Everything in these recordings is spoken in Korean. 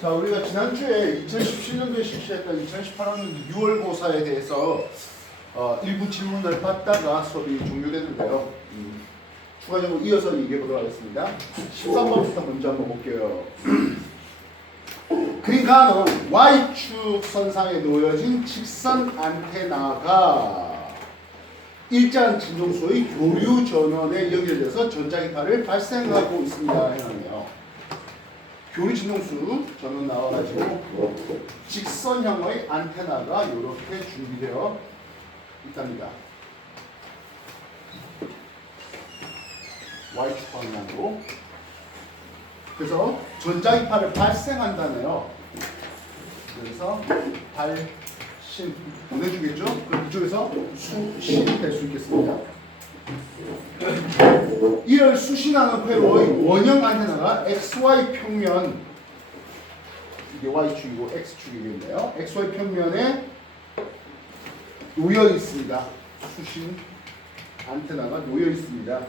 자, 우리가 지난주에 2017년도에 실시했던 2018학년 6월 고사에 대해서 일부 질문을 받다가 수업이 종료됐는데요. 추가적으로 이어서 얘기해 보도록 하겠습니다. 13번부터 먼저 한번 볼게요. 그러니까는 Y축 선상에 놓여진 직선 안테나가 일정한 진동수의 교류 전원에 연결돼서 전자기파를 발생하고 있습니다. 해놨네요. 교류 진동수 전원 나와가지고 직선형의 안테나가 이렇게 준비되어 있답니다. Y축 방향으로. 그래서 전자기파를 발생한다네요. 그래서 발신 보내주겠죠? 그럼 이쪽에서 수신이 될 수 있겠습니다. 이를 수신하는 회로의 원형 안테나가 XY 평면, 이게 Y축이고 X축이겠네요. XY 평면에 놓여 있습니다. 수신 안테나가 놓여 있습니다.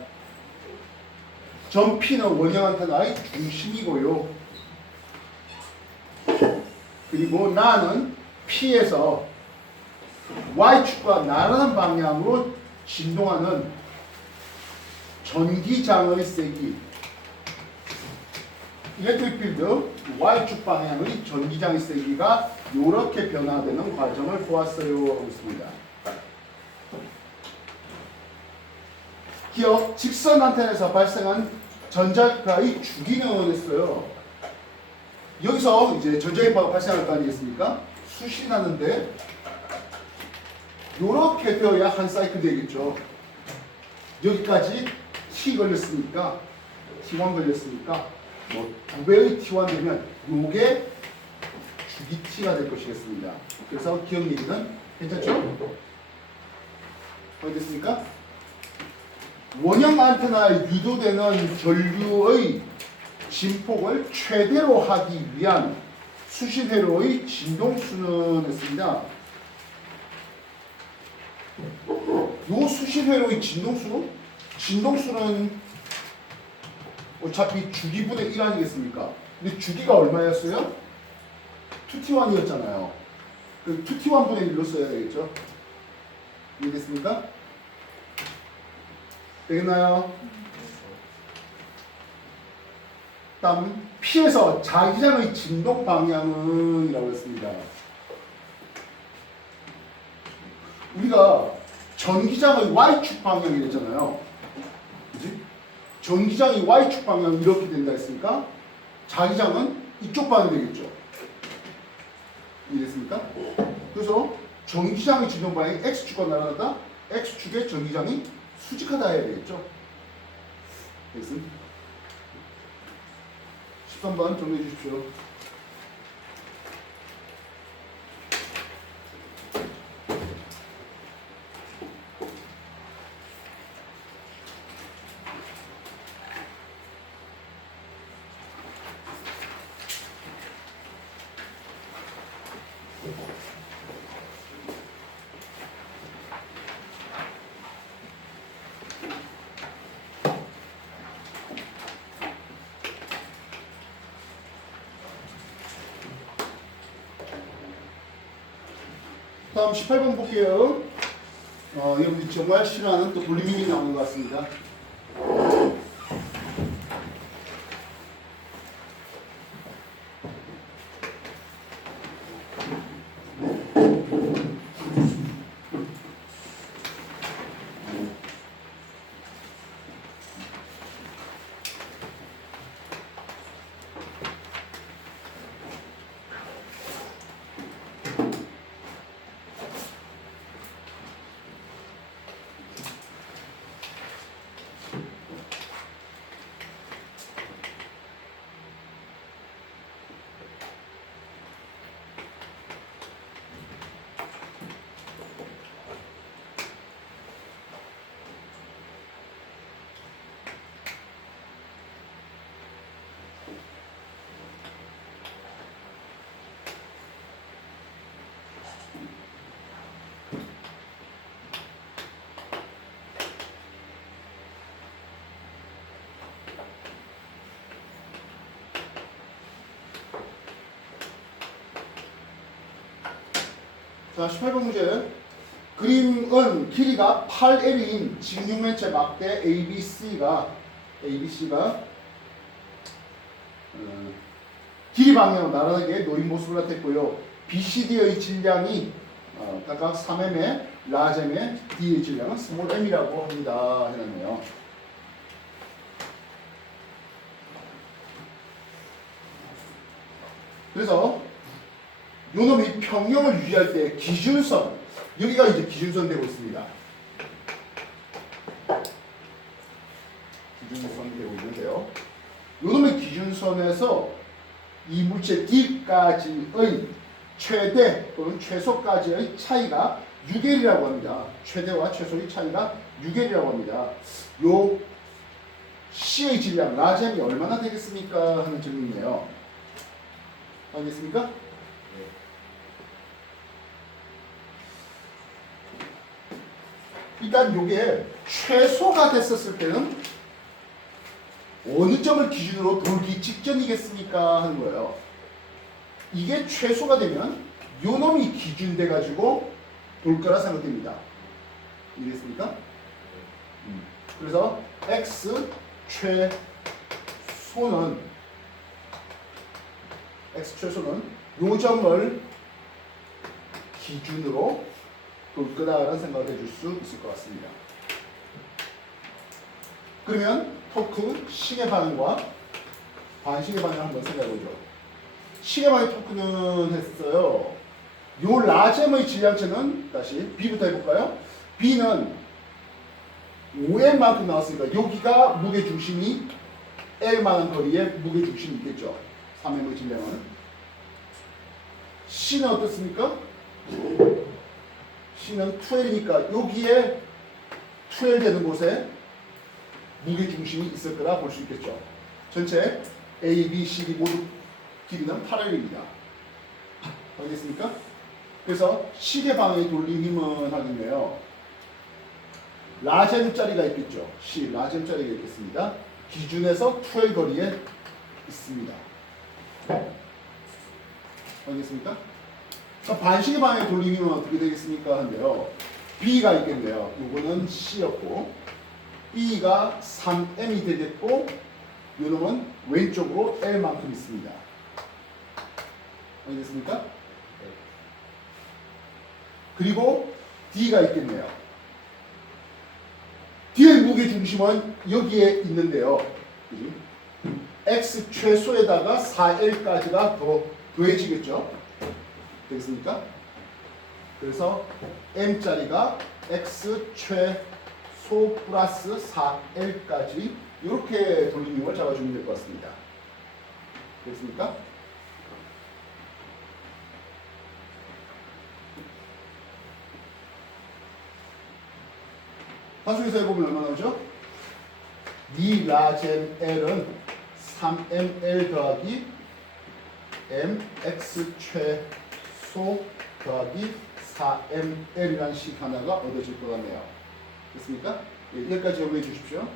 전 P는 원형 안테나의 중심이고요. 그리고 나는 P에서 Y축과 나르는 방향으로 진동하는 전기장의 세기, 일렉트릭 필드 Y축 방향의 전기장의 세기가 이렇게 변화되는 과정을 보았어요. 하고 있습니다. 기억 직선 안테나에서 발생한 전자기파의 주기는 했어요. 여기서 이제 전자기파가 발생할 거 아니겠습니까? 수신하는데 이렇게 되어야 한 사이클 되겠죠. 여기까지 T 걸렸으니까 T1 걸렸으니까 뭐 2배의 T1 되면 요게 주기 T가 될 것이겠습니다. 그래서 기억 얘기는 괜찮죠? 알겠습니까? 원형 안테나에 유도되는 전류의 진폭을 최대로 하기 위한 수신 회로의 진동수는 했습니다. 요 수신 회로의 진동수는 어차피 주기분의 1 아니겠습니까? 근데 주기가 얼마였어요? 2T1이었잖아요. 그 2T1분의 1로 써야 되겠죠? 이해됐습니까? 되겠나요? 다음 P에서 자기장의 진동 방향은 이라고 했습니다. 우리가 전기장의 Y축 방향이 됐잖아요. 그지? 전기장이 Y축 방향 이렇게 된다 했으니까 자기장은 이쪽 방향이 되겠죠. 이해됐습니까? 그래서 전기장의 진동 방향이 X축과 날아가다 X축의 전기장이 수직하다 해야 되겠죠. 됐습니다. 13번 정리해 주십시오. 다음 18번 볼게요. 여러분이 정말 싫어하는 또 돌림이 나오는 것 같습니다. 자, 18번 문제. 그림은 길이가 8L인 직육면체 막대 ABC가 길이 방향으로 나란하게 놓인 모습을 나타냈고요. BCD의 질량이 각각 3M에 라지M에 D의 질량은 스몰 m이라고 합니다. 해놨네요. 그래서 요놈이 평형을 유지할 때 기준선, 여기가 이제 기준선 되고 있습니다. 기준선 되고 있는데요. 요놈의 기준선에서 이 물체 D까지의 최대 또는 최소까지의 차이가 6L이라고 합니다. 최대와 최소의 차이가 6L이라고 합니다. 요 C의 질량, 라지M이 얼마나 되겠습니까? 하는 질문이에요. 알겠습니까? 일단 요게 최소가 됐었을 때는 어느 점을 기준으로 돌기 직전이겠습니까? 하는 거예요. 이게 최소가 되면 요 놈이 기준 돼가지고 돌 거라 생각됩니다. 이해됐습니까? 그래서 X 최소는 요 점을 기준으로 돌 거다라는 생각을 해줄 수 있을 것 같습니다. 그러면 토크 시계 반응과 반시계 반응을 한번 생각해보죠. 시계 반응 토크는 했어요. 요 라지M의 질량체는 다시 B부터 해볼까요? B는 5M만큼 나왔으니까 여기가 무게중심이 L만한 거리에 무게중심이 있겠죠. 3M의 질량은. C는 어떻습니까? C는 2L이니까 여기에 2L 되는 곳에 무게중심이 있을 거라 볼 수 있겠죠. 전체 A, B, C, D 모두 길이는 8L입니다. 알겠습니까? 그래서 시계 방향의 돌림 힘은 하겠네요. 라지M짜리가 있겠죠. C, 라지M짜리가 있겠습니다. 기준에서 2L 거리에 있습니다. 알겠습니까? 자, 반시계 방향의 돌림 힘은 어떻게 되겠습니까? 한데요. B가 있겠네요. 요거는 C였고 B가 3M이 되겠고 요놈은 왼쪽으로 L만큼 있습니다. 알겠습니까? 그리고 D가 있겠네요. D의 무게중심은 여기에 있는데요. X 최소에다가 4L까지가 더 더해지겠죠. 되겠습니까? 그래서 M짜리가 X 최소 플러스 4L까지 이렇게 돌림힘을 잡아주면 될 것 같습니다. 되겠습니까? 단순해서 해보면 얼마 나오죠? D 라지M L은 3ML 더하기 MX 최소 더하기 4ML이라는 식 하나가 얻어질 것 같네요. 됐습니까? 예, 여기까지 연구해 주십시오.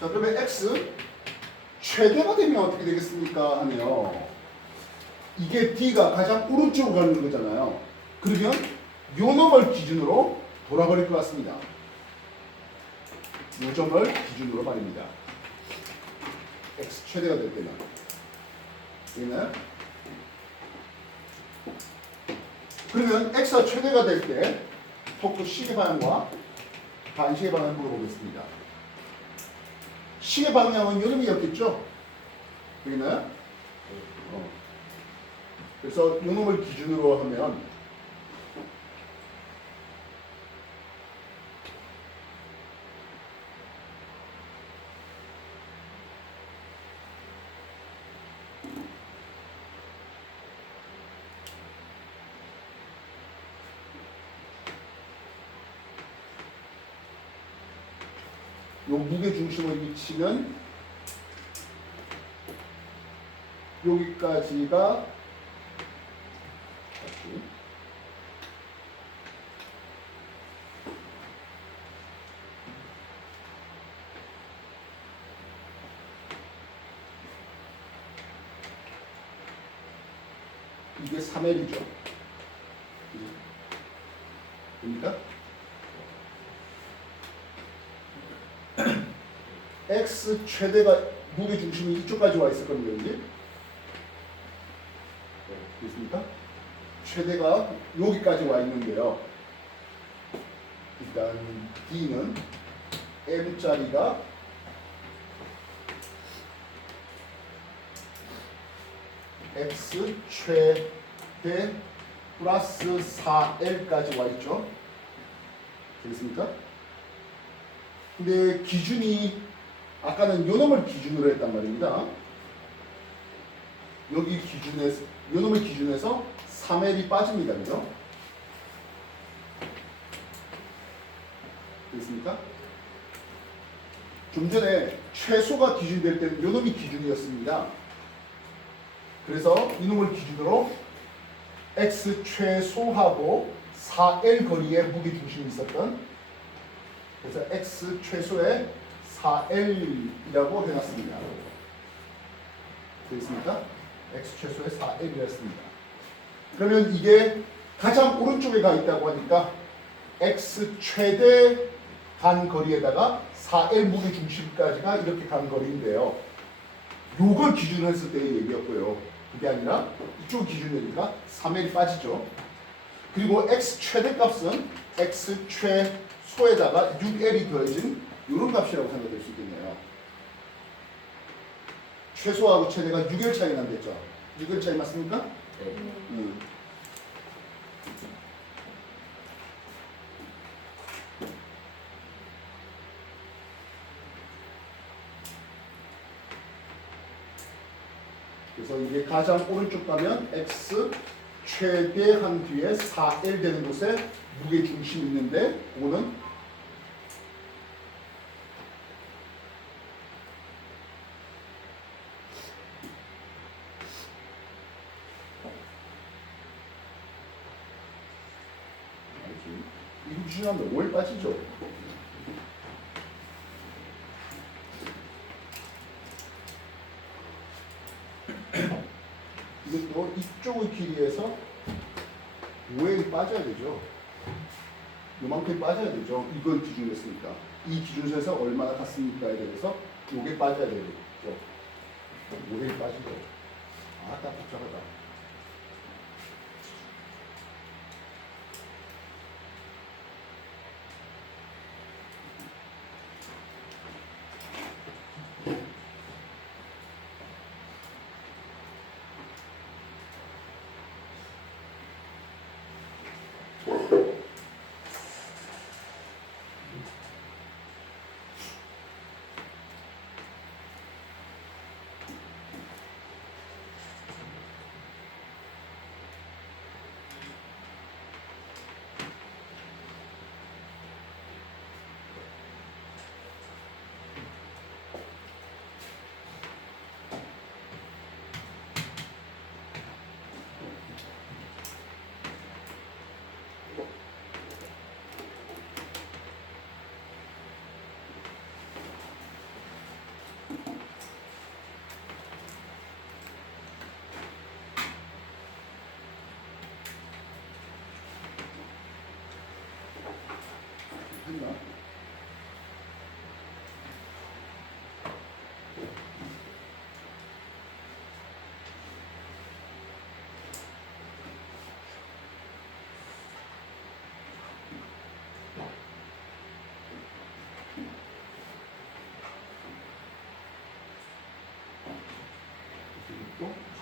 자, 그러면 X 최대가 되면 어떻게 되겠습니까? 하네요. 이게 D가 가장 오른쪽으로 가는 거잖아요. 그러면 요 놈을 기준으로 돌아버릴 것 같습니다. 요 점을 기준으로 말입니다. X 최대가 될 때는 얘는 그러면 X가 최대가 될 때 토크 시계 방향과 반시계 방향을 물어보겠습니다. 시계 방향은 요놈이었겠죠? 되겠나요? 그래서 요놈을 기준으로 하면 요 무게 중심을 위치면 여기까지가 이게 3L이죠. 됩니까? X 최대가 무게 중심이 이쪽까지 와 있을 겁니다. 이제 됐습니까? 최대가 여기까지 와 있는데요. 일단 D는 M짜리가 X 최대 플러스 4L까지 와 있죠. 되겠습니까? 근데 기준이 아까는 요놈을 기준으로 했단 말입니다. 여기 기준에서 요놈을 기준해서 3L이 빠집니다. 그죠? 됐습니까? 좀 전에 최소가 기준될 때는 요놈이 기준이었습니다. 그래서 이놈을 기준으로 X 최소하고 4L 거리의 무게 중심이 있었던, 그래서 X 최소의 4L이라고 해놨습니다. 되겠습니까? X 최소의 4L이었습니다. 그러면 이게 가장 오른쪽에 가 있다고 하니까 X 최대 간 거리에다가 4L 무게 중심까지가 이렇게 간 거리인데요. 요걸 기준으로 했을 때의 얘기였고요. 그게 아니라 이쪽 기준이니까 3L이 빠지죠. 그리고 X 최대 값은 X 최소에다가 6L이 더해진 이런 값이라고 생각될 수 있겠네요. 최소하고 최대가 6L 차이 난댔죠. 6L 차이 맞습니까? 네. 그래서 이게 가장 오른쪽 가면 X 최대한 뒤에 4L 되는 곳에 무게 중심이 있는데 그거는 이거 기준하면 5L 빠지죠. 이것도 이쪽의 길이에서 5L이 빠져야 되죠. 요만큼 빠져야 되죠. 이걸 기준으로 했으니까. 이 기준선에서 얼마나 같습니까에 대해서 요게 빠져야 되겠죠. 5L이 빠지죠. 아, 딱 복잡하다.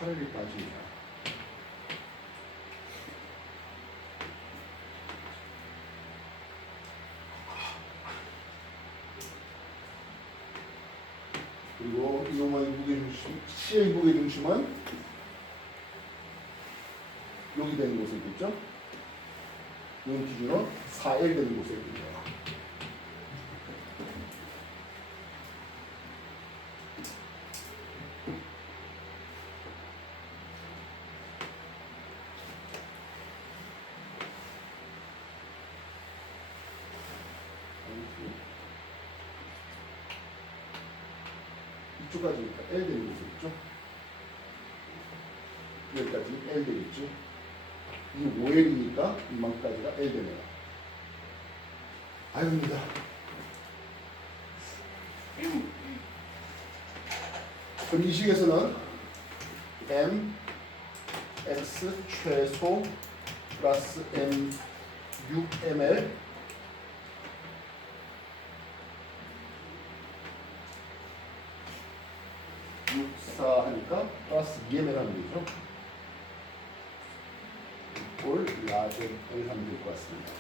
8일까지. 그리고 이놈의 무게중심, C의 무게중심은 여기 되는 곳에 있겠죠? 이런 기준으로 4L 되는 곳에 있습니다. 이쪽까지 L 되는 곳에 있죠? 여기까지 L 되겠죠? 이 5L이니까 이만까지가 L 되네요. 아닙니다. 그럼 이 식에서는 M, X 최소 플러스 M, 6ml 6, 4 하니까 플러스 2ml 하면 되죠. 이걸 라젠을 하면 될 것 같습니다.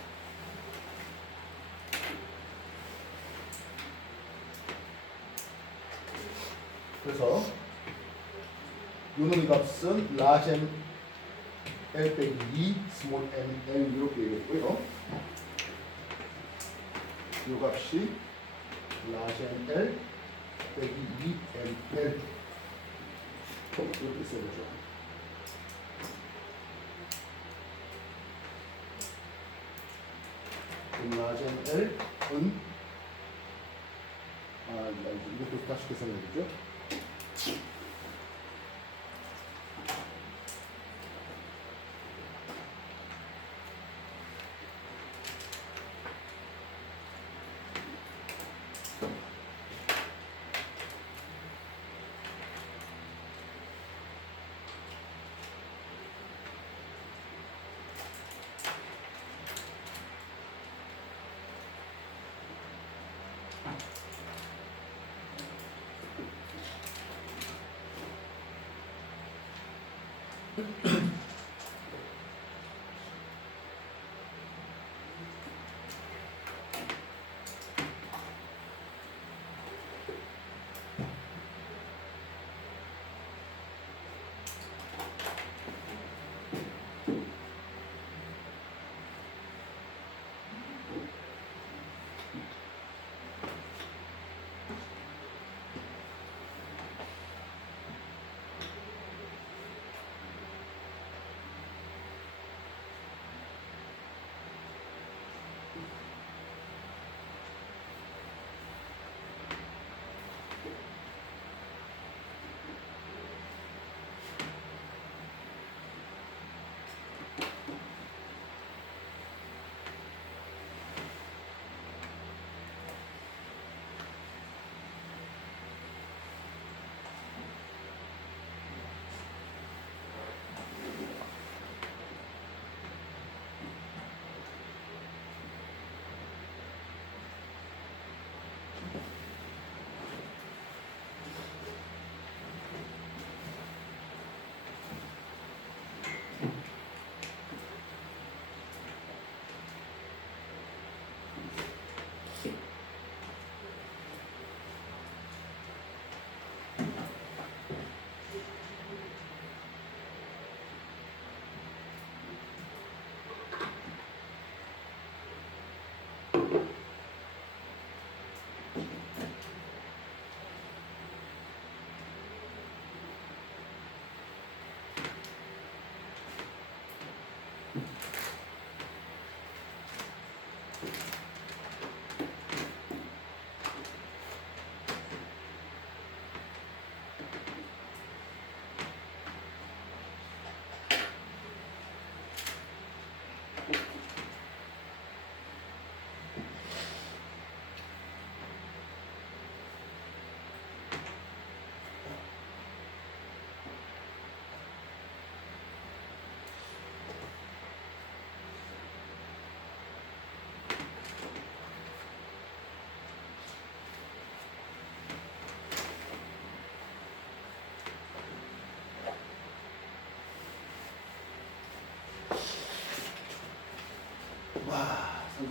그래서 요놈의 값은 라젠 L 빼기 2 스몰 m L 이렇게 되겠고요. 요 값이 라젠 L 빼기 2 m L 이렇게 써보죠. 라젠 L은 이렇게 다시 계산해야 되죠.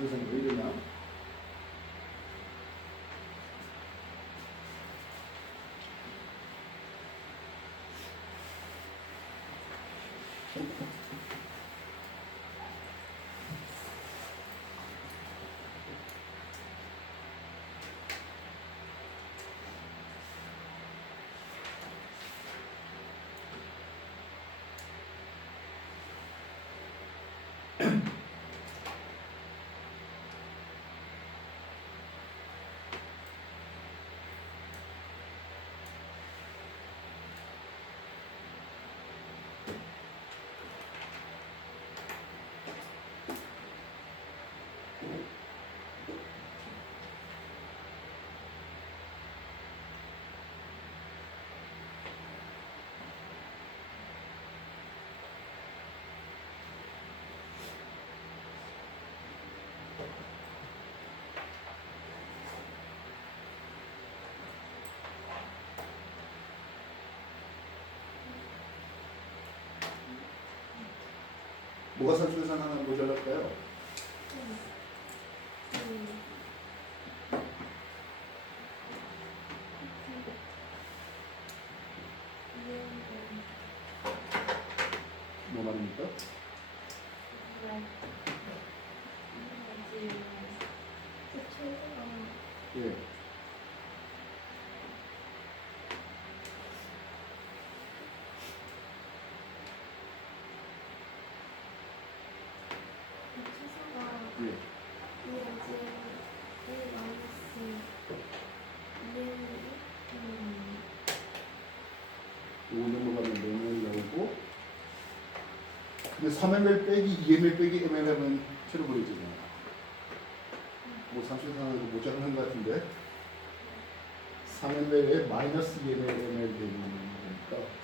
세상에 왜 이러냐? 뭐가 산수계산 하나 모자랄까요? 뭐 말입니까? 예. 예. 요거 넘어가면 명령이 나오고 근데 3ml 빼기 2ml 빼기 ml은 채로버리잖아요. 뭐 산수계산하고 모자라는 것 같은데 3ml에 마이너스 2ml 되는 거니까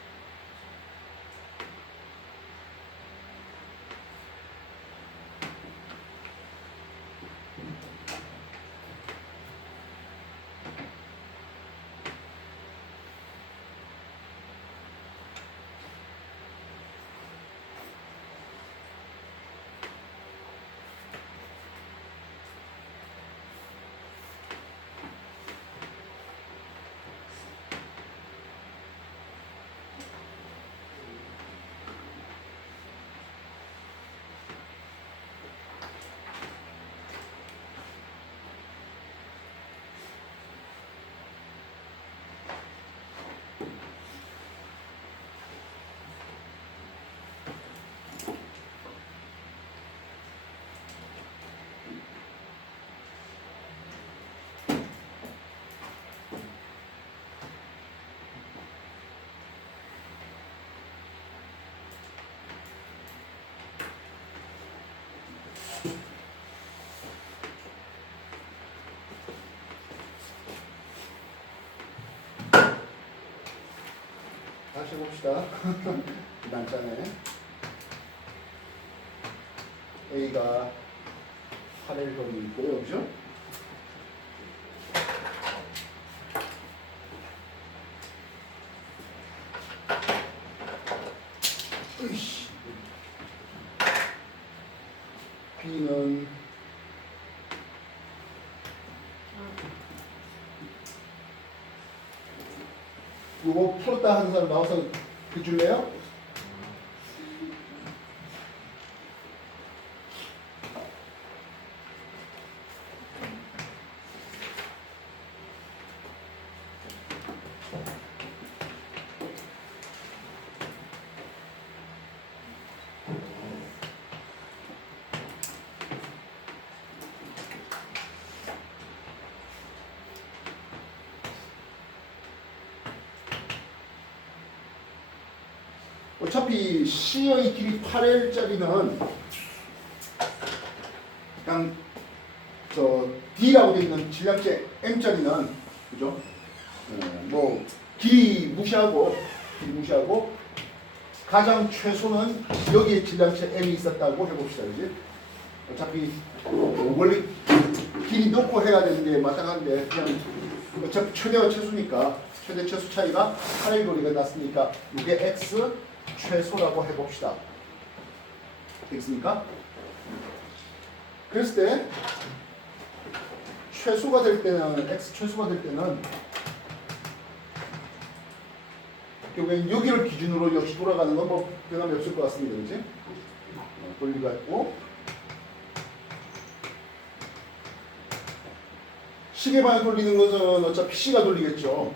다시 해봅시다. 난짜네. A가 8일 거리 있고요. 그죠? 으이씨. B는 요거 풀었다 하는 사람 나와서 해줄래요? 어차피 C의 길이 8L짜리는 그냥 저 D라고 되어 있는 질량체 M짜리는 그죠? 뭐 길이 무시하고 가장 최소는 여기에 질량체 M이 있었다고 해봅시다. 그지? 어차피 원래 길이 넣고 해야 되는 게 마땅한데 그냥 어차피 최대와 최소니까 최대 최소 차이가 8의 거리가 났으니까 이게 X 최소라고 해봅시다. 되겠습니까? 그랬을 때 최소가 될 때는 x 최소가 될 때는 결국엔 여기를 기준으로 역시 돌아가는 건 뭐 변함이 없을 것 같습니다. 그렇지? 돌리가 있고 시계 방향 돌리는 것은 어차피 C가 돌리겠죠.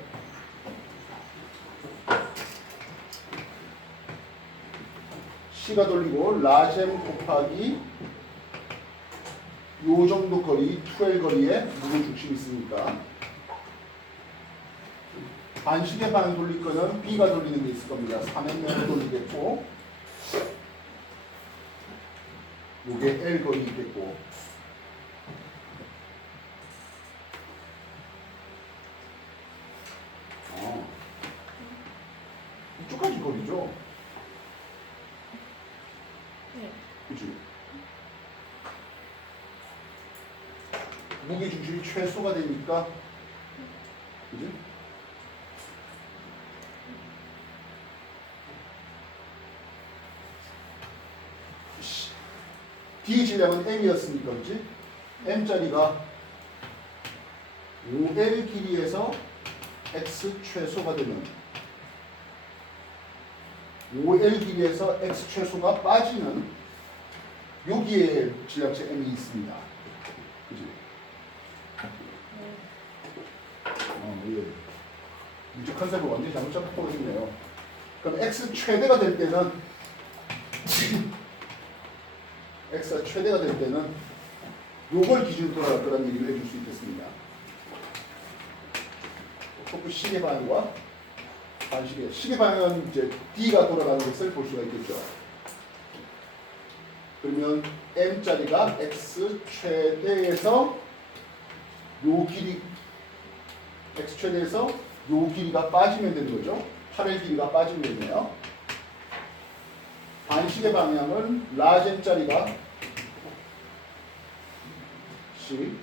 C가 돌리고 라셈 곱하기 요 정도 거리 2L 거리에 무게 중심이 있으니까 반시계 방향 돌릴 거는 B가 돌리는 게 있을 겁니다. 3M으로 돌리겠고 요게 L 거리 있겠고 이쪽까지 거리죠. 네. 그치? 무게 중심이 최소가 되니까 그지? D 질량은 M이었으니까 그치? M짜리가 5L 길이에서 X 최소가 되면 5L 길이에서 X 최소가 빠지는 여기에 질량체 M이 있습니다. 그치? 예. 이제 컨셉을 완전히 잘못 잡고 있네요. 그럼 X 최대가 될 때는 X가 최대가 될 때는 요걸 기준으로 돌아갈 거라는 얘기를 해줄 수 있겠습니다. 토크 시계 방향과 반시계. 시계 방향은 이제 D가 돌아가는 것을 볼 수가 있겠죠. 그러면 M짜리가 X 최대에서 요 길이 X 최대에서 요 길이가 빠지면 되는 거죠. 8L 길이가 빠지면 되네요. 반시계 방향은 라셈짜리가 C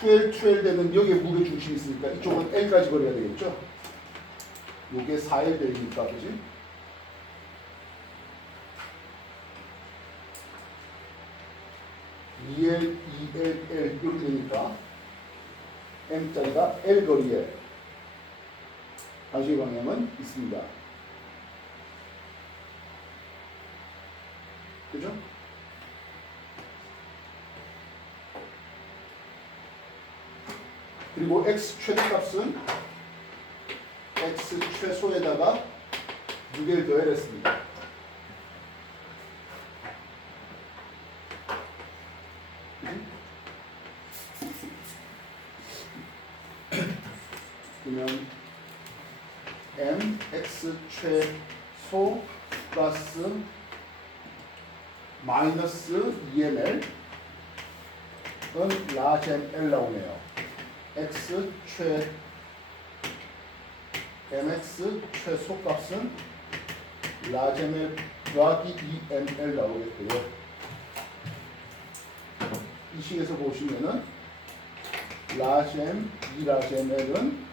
2L 되는 여기에 무게 중심이 있으니까 이쪽은 L까지 걸어야 되겠죠. 요게 4L 되니까 그지? L 이렇게 되니까 M짜리가 L 거리에 반시계 방향은 있습니다. 그죠? 그리고 X 최대값은 X 최소에다가 6을 더해냈습니다. 그러면 M X 최소 플러스 마이너스 EML은 라셈 L 나오네요. X 최 MX 최소값은 라셈 L 더하기 EML 나오겠고요. 이 식에서 보시면은 라셈 2라셈 L은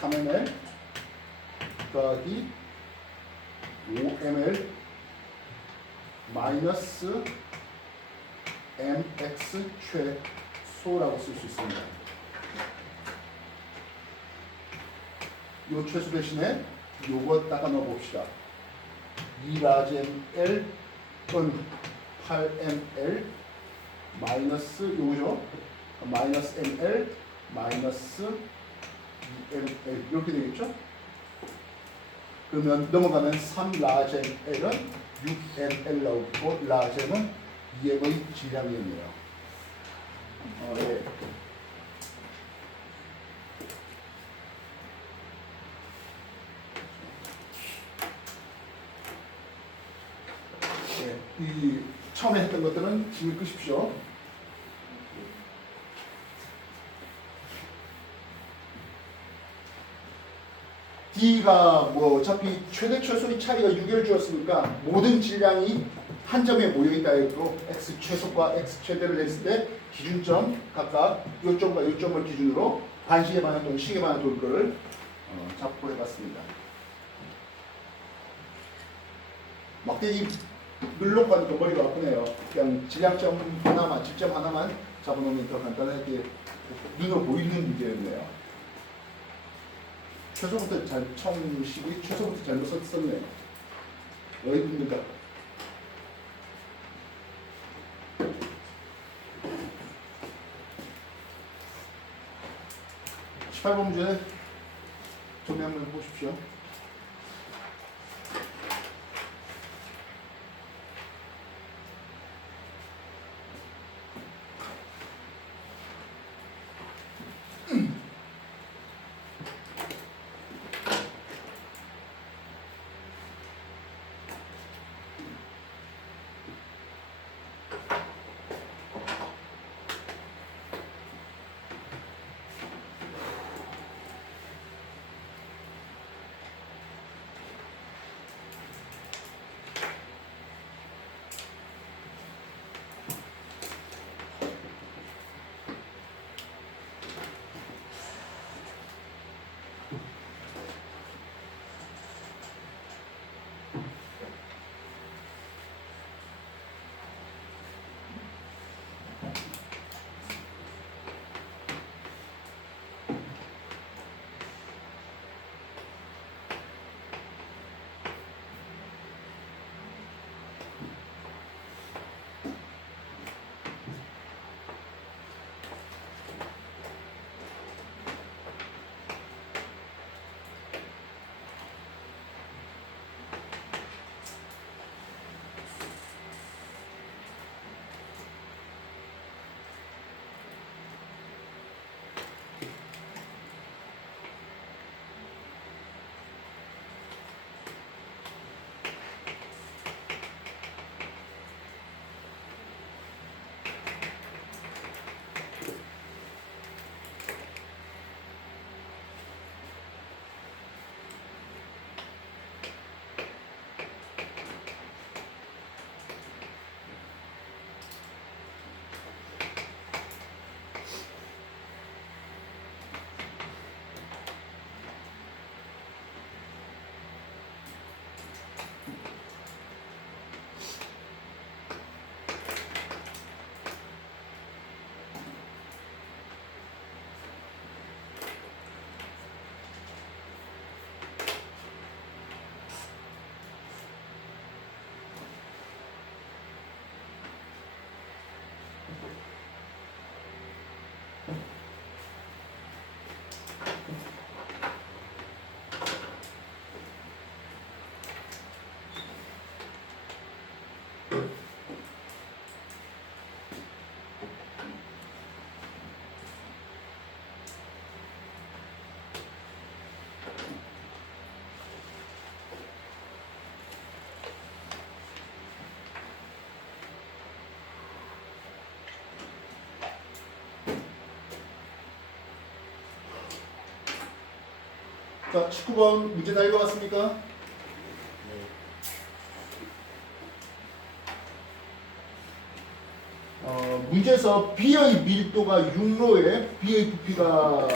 3ml 더하기 5ml 마이너스 mx 최소라고 쓸 수 있습니다. 요 최소 대신에 요거다가 넣어봅시다. 2라셈 L은 8ml 마이너스 요거죠. 마이너스 ml 마이너스 2ml 이렇게 되겠죠? 그러면 넘어가면 3라셈 L은 6ml 나오고 라셈은 2m의 질량이었네요. 예. 이 처음에 했던 것들은 짐을 끄십시오. D가 뭐 어차피 최대 최소의 차이가 6을 주었으니까 모든 질량이 한 점에 모여있다 해도 X 최소과 X 최대를 냈을 때 기준점 각각 요점과 요점을 기준으로 반시계 방향 또는 시계 방향 돌 거를 잡고 해봤습니다. 막대기 늘러 가니까 머리가 아프네요. 그냥 질량점 하나만, 질점 하나만 잡아놓으면 더 간단하게 눈으로 보이는 문제였네요. 최소부터 처음 시기 최소부터 잘못 썼네요. 어이 힘들다. 18번 문제 정리 한번 보십시오. 자, 19번 문제 다 읽어봤습니까? 문제에서 B의 밀도가 6로에 B의 부피가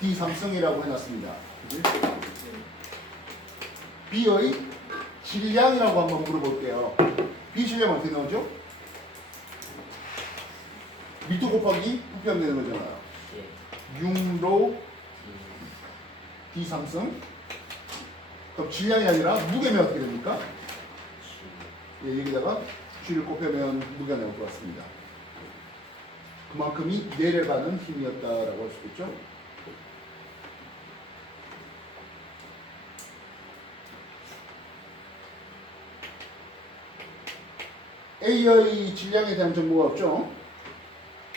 D3승이라고 해놨습니다. B의 질량이라고 한번 물어볼게요. B 질량 어떻게 나오죠? 밀도 곱하기 부피하면 되는 거잖아요. 6로 D3승. 그럼 질량이 아니라 무게면 어떻게 됩니까? 예, 여기다가 G를 곱하면 무게가 나올 것 같습니다. 그만큼이 내려가는 힘이었다라고 할 수 있겠죠. A의 질량에 대한 정보가 없죠.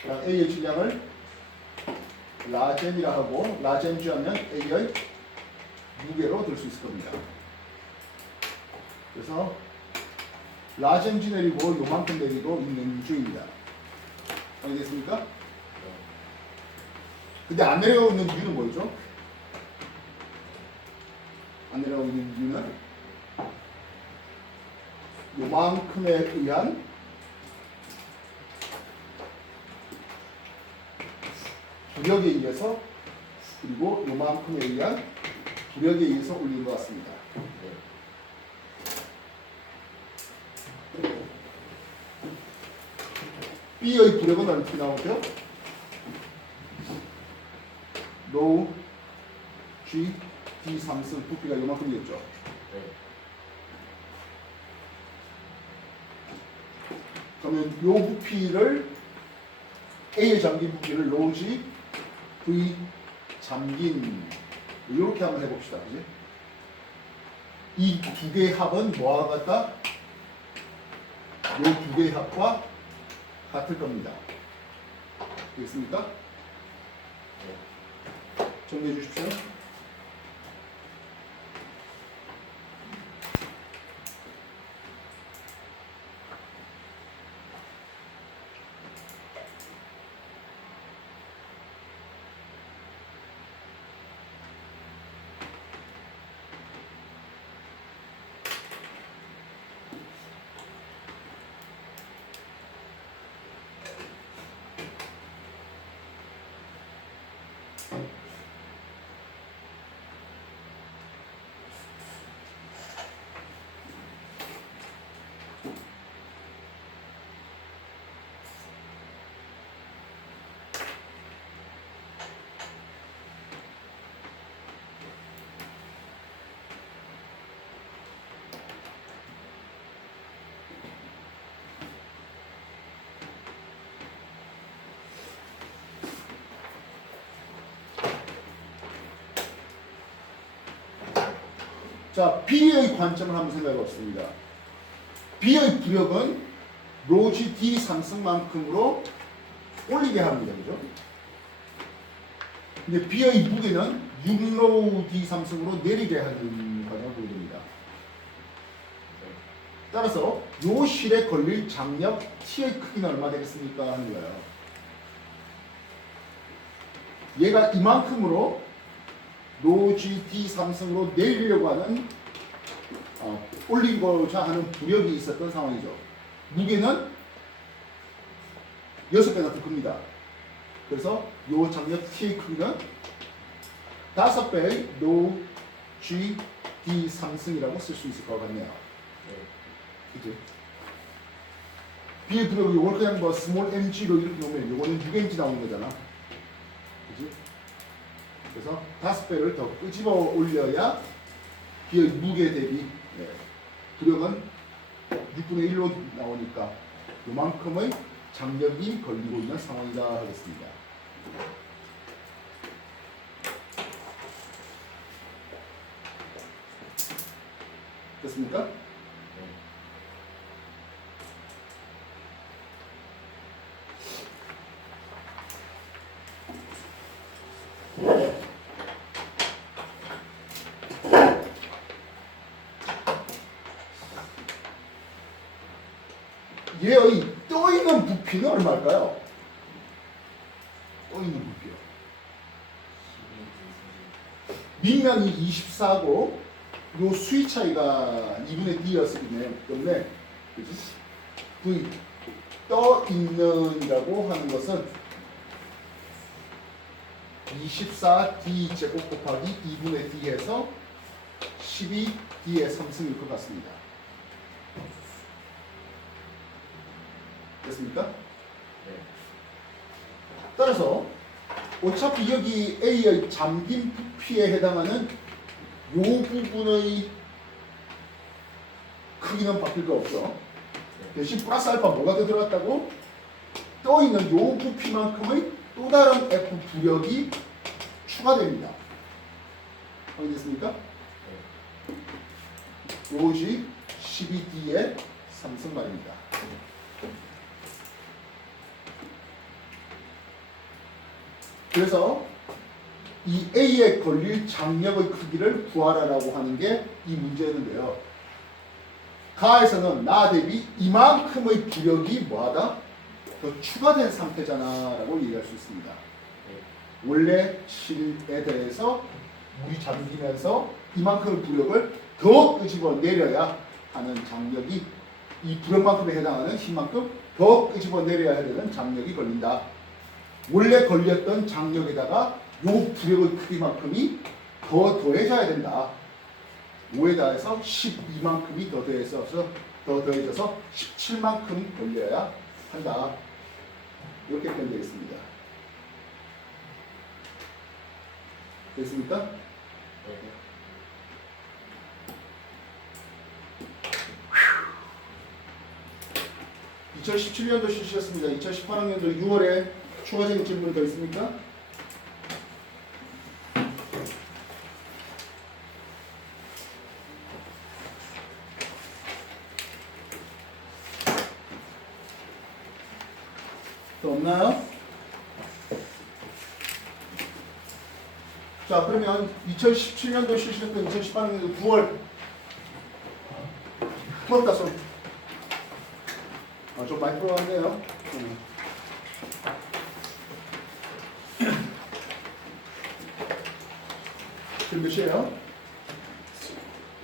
A의 질량을 라젠이라 하고 라젠 G하면 A의 무게로 들 수 있을 겁니다. 그래서 라젠 G 내리고 요만큼 내리고 있는 G입니다. 알겠습니까? 근데 안 내려가고 있는 이유는 뭐죠? 안 내려가고 있는 이유는 요만큼에 의한 부력에 의해서 그리고 요만큼에 의한 부력에 의해서 올린 것 같습니다. B의 부력은 어떻게 나오죠? 로우 G D 상승 부피가 이만큼이었죠. 네. 그러면 요 부피를 A의 잠긴 부피를 로우 G V 잠긴 이렇게 한번 해봅시다. 그지? 이 두 개의 합은 뭐와 같다? 이 두 개의 합과 같을 겁니다. 되겠습니까? 정리해 주십시오. 자, B의 관점을 한번 생각해 봅니다. B의 부력은 로지 D 상승만큼으로 올리게 합니다. 그죠? 근데 B의 무게는 6로우 D 상승으로 내리게 하는 과정을 보여줍니다. 따라서 요 실에 걸릴 장력 T의 크기는 얼마 되겠습니까? 하는 거예요. 얘가 이만큼으로 로지 D 상승으로 내리려고 하는 올리고자 하는 부력이 있었던 상황이죠. 무게는 6배나 더 큽니다. 그래서 요 장력 T의 크기는 5배의 로지 D 상승이라고 쓸 수 있을 것 같네요. 그죠? B의 부력을 요걸 그냥 뭐 스몰 mg로 이렇게 놓으면 요거는 6mg 나오는 거잖아. 그지? 그래서 5배를 더 끄집어 올려야 B의 무게 대비 부력은 6분의 1로 나오니까 요만큼의 장력이 걸리고 있는 상황이다 하겠습니다. 됐습니까? 얘의 떠있는 부피는 얼마일까요? 떠있는 부피요. 밑면이 24고 요 수위 차이가 2분의 D였기 때문에 그치? V 떠있는이라고 하는 것은 24D 제곱 곱하기 2분의 D에서 12D의 3승일 것 같습니다. 됐습니까? 네. 따라서 어차피 여기 A의 잠긴 부피에 해당하는 요 부분의 크기는 바뀔 거 없죠. 대신 플러스 알파 뭐가 더 들어갔다고? 떠있는 요 부피만큼의 또 다른 F 부력이 추가됩니다. 확인됐습니까? 로지 12D의 3승 말입니다. 그래서 이 A에 걸릴 장력의 크기를 구하라라고 하는 게 이 문제였는데요. 가에서는 나 대비 이만큼의 부력이 뭐하다? 더 추가된 상태잖아 라고 얘기할 수 있습니다. 원래 실에 대해서 물이 잠기면서 이만큼의 부력을 더 끄집어 내려야 하는 장력이 이 부력만큼에 해당하는 힘만큼 더 끄집어 내려야 되는 장력이 걸린다. 원래 걸렸던 장력에다가 요 부력의 크기만큼이 더 더해져야 된다. 5에 더해서 12만큼이 더 더해져서 17만큼 걸려야 한다. 이렇게 표현되겠습니다. 됐습니까? 네. 2017년도 실시였습니다. 2018학년도 6월에 추가적인 질문이 더 있습니까? 또 없나요? 자, 그러면 2017년도 실시했던 2018학년도 9월 풀었다 손. 좀 많이 풀어왔네요. 지금 몇 시에요?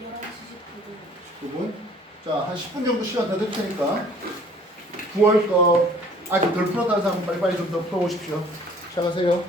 11시 9분. 자, 한 10분 정도 시간 더 될 테니까 9월 거 아직 덜 풀었다는 사람 빨리빨리 좀 더 풀어보십시오. 시작하세요.